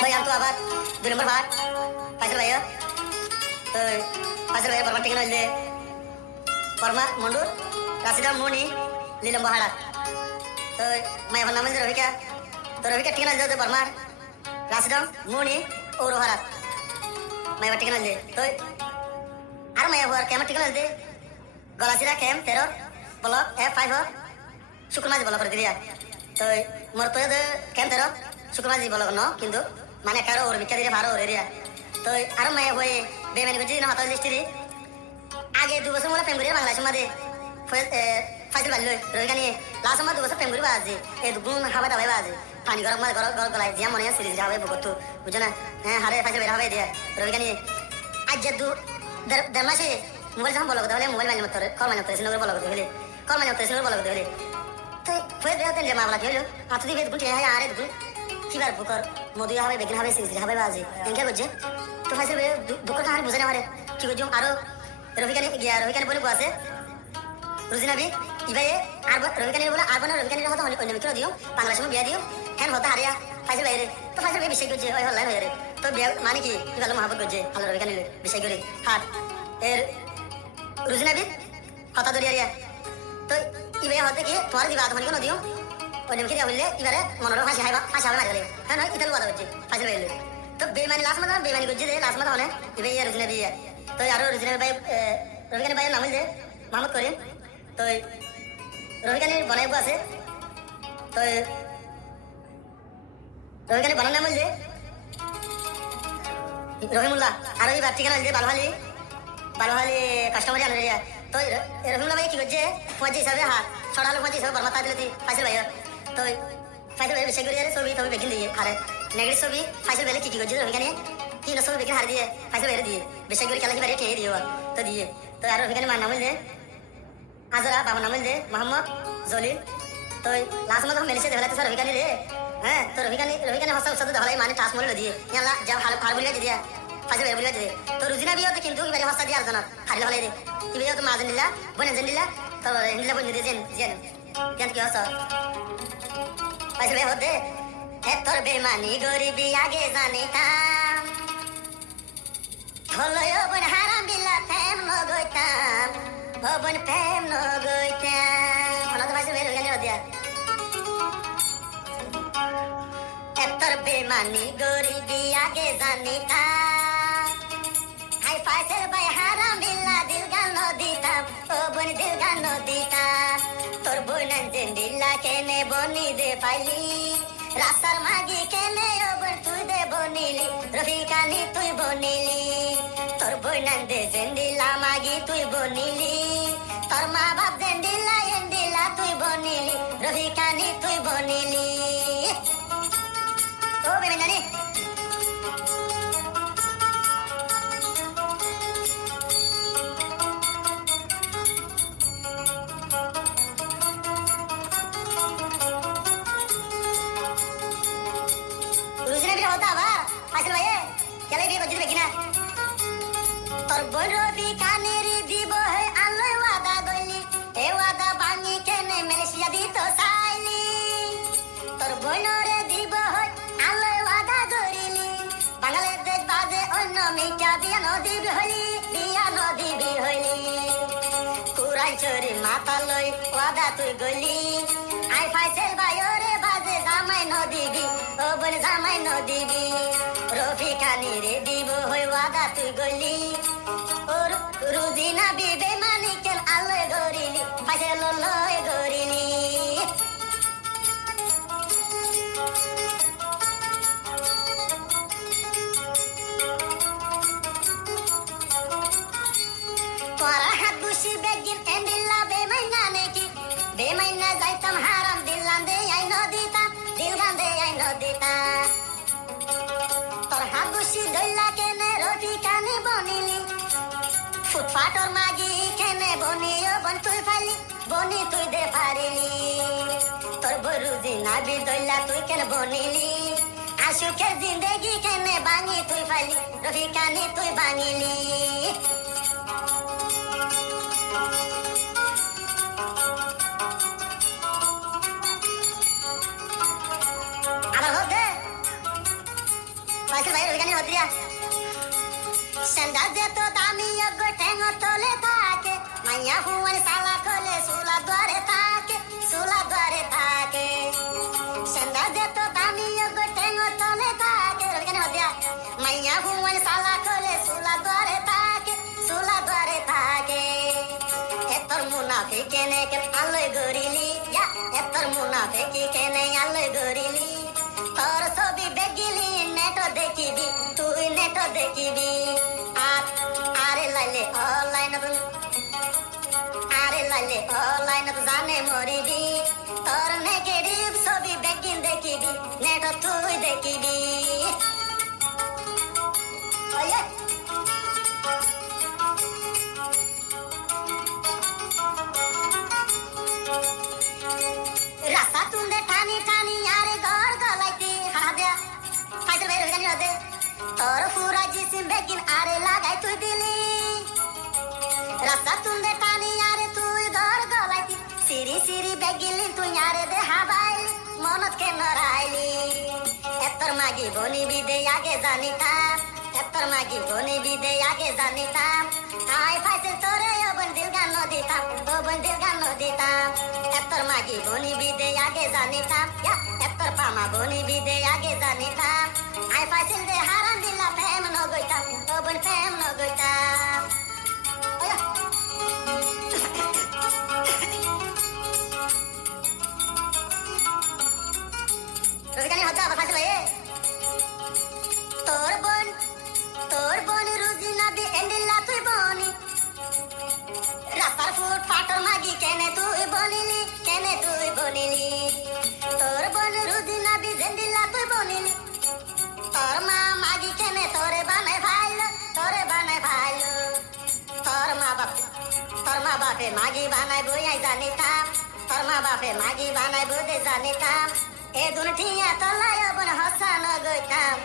ভাই আমি তো আবার 2 নম্বর ভাগ ফাইসাল ভাইয়া তো ফাইসাল ভাইয়া বর্মা ঠিকানা হইলে বর্মা মন্ডুর রাশিদা মনি লিলম বহাড়া তো মাই আমার নাম হইলে রবিকা তো রবিকা ঠিকানা হইলে বর্মার রাশিদা মনি ও রোহারা মাই আবার ঠিকানা হইলে তো আর মাই আবার কেমন ঠিকানা হইলে গলাচিরা কেম 13 ব্লক F5 শুক্রমাজি ব্লক করে দিয়া তো মোর তো কেম 13 শুক্রমাজি ব্লক ন কিন্তু মানে কারো ওর বিকা দিয়ে ভালো ওর এরিয়া তো আর মাই হয়ে বেমানি গজি না হাতাল লিস্টরি আগে 2 বছর মোলা প্রেম করি বাংলাদেশ মাঝে ফাইল বাড়লো রোহিগানি লাস্ট আমার 2 বছর প্রেম করি বাজে এই দুগুণ হাওয়া দাবাই বাজে পানি গরম মাঝে গরম গরম গলায় জিয়া মনে সিরিজ হবে বকত বুঝো না হ্যাঁ হারে ফাইল বের হবে দিয়া রোহিগানি আজ যে 1.5 মাসে মোবাইল যখন বলক তাহলে মোবাইল মানি মত কল মানি মত সিনগর বলক হলে কল মানি মত সিনগর বলক হলে তো ফের বেতে লে মামলা কি হলো হাত দিয়ে বেদ গুটি হ্যাঁ আরে দুগুণ কিবার বুকর মধু হবে বেগিন হবে সিরিজ হবে বাজে এনকে বুঝছে তো ফাইল দুঃখ কাহিনী বুঝে না মারে কি বুঝুম আরো রবিকানি গিয়া রবিকানি বলে আছে রুজিনাবি ইবাই আর রবিকানি বলে আর বনা রবিকানির কথা অন্য মিত্র দিও বাংলাদেশ বিয়া দিও হ্যাঁ হতা হারিয়া ফাইল বাইরে তো ফাইল বিষয় করছে ওই হল্লাই হয়ে রে তো বিয়া মানে কি ভালো মহাবত করছে আল্লাহ রবিকানি বিষয় করে হাত এর রুজিনাবি হতা দরিয়া তো ইবাই হতে কি তোমার দিবা তোমার কোনো দিও অন্য মিত্র বললে এবারে মনোর ফাঁসি হবে মারি গেলে হ্যাঁ নয় ইতাল কথা হচ্ছে ফাইল বাইরে তো বেমানি লাস্ট মাথা বেমানি করছে লাস্ট মাথা হলে ইবাই রুজিনাবি তো আরো রুজিনাবি ভাই রবিকানি ভাইয়ের নাম হইলে মোহাম্মদ করিম তো রবিকানির বনাইব আছে তো রবিকানি বনার নাম হইলে রহিমুল্লাহ আর ওই ঠিকানা হইলে বালহালি কাস্টমারি আনারিয়া তো রহিমুল্লাহ ভাই কি করছে 5 হিসাবে হাত ছড়ালো 5 হিসাবে বর্মা দিলে ফাইসেল ভাইয়া তো ফাইসেল ভাই বিষয় করে ছবি তবে বেগিন দিয়ে আরে নেগেটিভ ছবি ফাইসেল ভাই কি করছে রবিকানি কি না ছবি বেগিন হার দিয়ে ফাইসেল ভাইয়ের দিয়ে বিষয় করে খেলা কি বাড়ি খেয়ে দিয়ে তো দিয়ে তো আর রবিকানি মার নাম হইলে আজরা বাবার নাম হইলে মোহাম্মদ জলিল তো লাস্ট মতো মেলেছে দেখাতে স্যার রবিকানি রে হ্যাঁ তো রবিকানি হসা উৎসাহ দেখালাই মানে টাস মরে দিয়ে ইয়ালা যা হার বলিয়া দিয়ে ফাইসেল ভাই বলিয়া দিয়ে তো রুজিনা বিয়ে তো কিন্তু এবারে হসা দিয়ে আর জানা হারিলে হলাই রে ইবে তো মাজেন দিলা বনে জেন দিলা তো হিলা বনে দিয়ে জেন জেন কি হসা ফাইসেল ভাই হতে এ তোর বেমানি গরিবি আগে জানিতাম হলো বন হারাম বিল্লা প্রেম নগইতাম বন প্রেম নগইতাম হলো তো ফাইসেল ভাই রইগানি দিয়া এ তোর বেমানি গরিবি আগে জানিতাম হাই ফাইসেল ভাই হারাম বিল্লা দিল গান দিতাম ও বন দিল গান দিতাম তোর বইনান জেন দিল্লা কেনে বনি দে পাইলি রাস্তার মাগি কেনে ও বন তুই দে বনিলি রফিকানি তুই বনিলি তোর বইনান দে জেন দিল্লা মাগি তুই বনিলি তোর মা বাপ জেন দিল্লা এন দিল্লা তুই বনিলি রফিকানি তুই বনিলি ও বেবেন জানি ফাইসেল ভাই কেলে বিয়ে করছিস বেকি না তোর বোন রবি কানের দিব হে আল্লাহ ওয়াদা গইলি এ ওয়াদা ভাঙি কেনে মালয়েশিয়া দিত চাইলি তোর বোন রে দিব হে আল্লাহ ওয়াদা গরিলি বাংলাদেশ বাজে অন্য মিটা বিয়া নদীবি হইলি কুরাই চরি মাথা লই ওয়াদা তুই গলি আই ফাইসেল ভাই রে বাজে জামাই নদীবি ও বোন জামাই নদীবি রফিকানি রে দিব হই ওয়াদা তুই গলি ওর রুজিনা বিবে মানিকেন আল্লাহ গরিলি ফাইসেল লয় গরিলি তোরা হাত বুসি বেগিন এন্ডিল্লা বেমাইনা নেকি বেমাইনা যাইতাম হারাম দিল্লান দে আই নদিতাম দিলগান দে আই নদিতাম তোর হাত বুসি দইলা কেনে রফিকানি বনিলি ফুটফাটর মাগি কেনে বনিও বন তুই ফাইলি বনি তুই দে পারিলি তোর বরুজি নাবি দইলা তুই কেন বনিলি আশুকের জিন্দেগি কেনে বাঙি তুই ফাইলি রফিকানি তুই বাঙিলি আমার হতে ফাইসেল ভাইয়ের ওইখানে হদ্রিয়া স্যান্ডাল যে তো দামি অগো ঠ্যাং তলে থাকে মাইয়া হুয়ান সালা কলে সুলা দ্বারে থাকে স্যান্ডাল যে তো দামি অগো ঠ্যাং তলে থাকে ওইখানে হদ্রিয়া মাইয়া হুয়ান সালা কলে সুলা দ্বারে থাকে এতর মুনাফিকে নে কে আলোয় গরিলি এতর মুনাফিকে কেনে আলোয় গরিলি তোর ছবি বেগিলি নেট দেখিবি তুই নেট দেখিবি আরে লাইলে অনলাইন জানে মরিবি তোর নেগেটিভ ছবি বেগিন দেখিবি নেট তুই দেখিবি রাস্তা তুন্দে টানি টানি আরে ঘর গলাইতি হাদা ফাইসেল ভাইয়ের ওইখানে হদে তোর পুরা জিসিম বেগিন আরে লাগাই তুই দিলি রাস্তা তুন্দে টানি আরে তুই ঘর গলাইতি সিরি সিরি বেগিলি তুই আরে দে হাবাই মনত কেন রাইলি এতর মাগি বনি বিদে আগে জানিতাম এতর মাগি বনি বিদে আগে জানিতাম আই ফাইসেল তোরে অবন দিল গান দিতাম এতর মাগি বনি বিদে আগে জানিতাম এতর পামা বনি বিদে আগে জানিতাম আই ফাইসেল দে হারান দিলা প্রেম নগইতাম অবন প্রেম নগইতাম রবিকানি হতে আবার ফাইসেল ভাই তোর বোন রুজি নাবি এন্ডিল্লা তুই বনি রাস্তার ফুট ফাটর মাগি কেনে তুই বনিলি তোর বোন রুজি নাবি জেন্ডিল্লা তুই বনিলি তোর মা মাগি কেনে তোরে বানাই ভাইলো তোর মা বাপে মাগি বানাই বইয়াই জানিতাম তোর মা বাপে মাগি বানাই বইতে জানিতাম এ দুন ঠিয়া তলায় অবন হসান গইতাম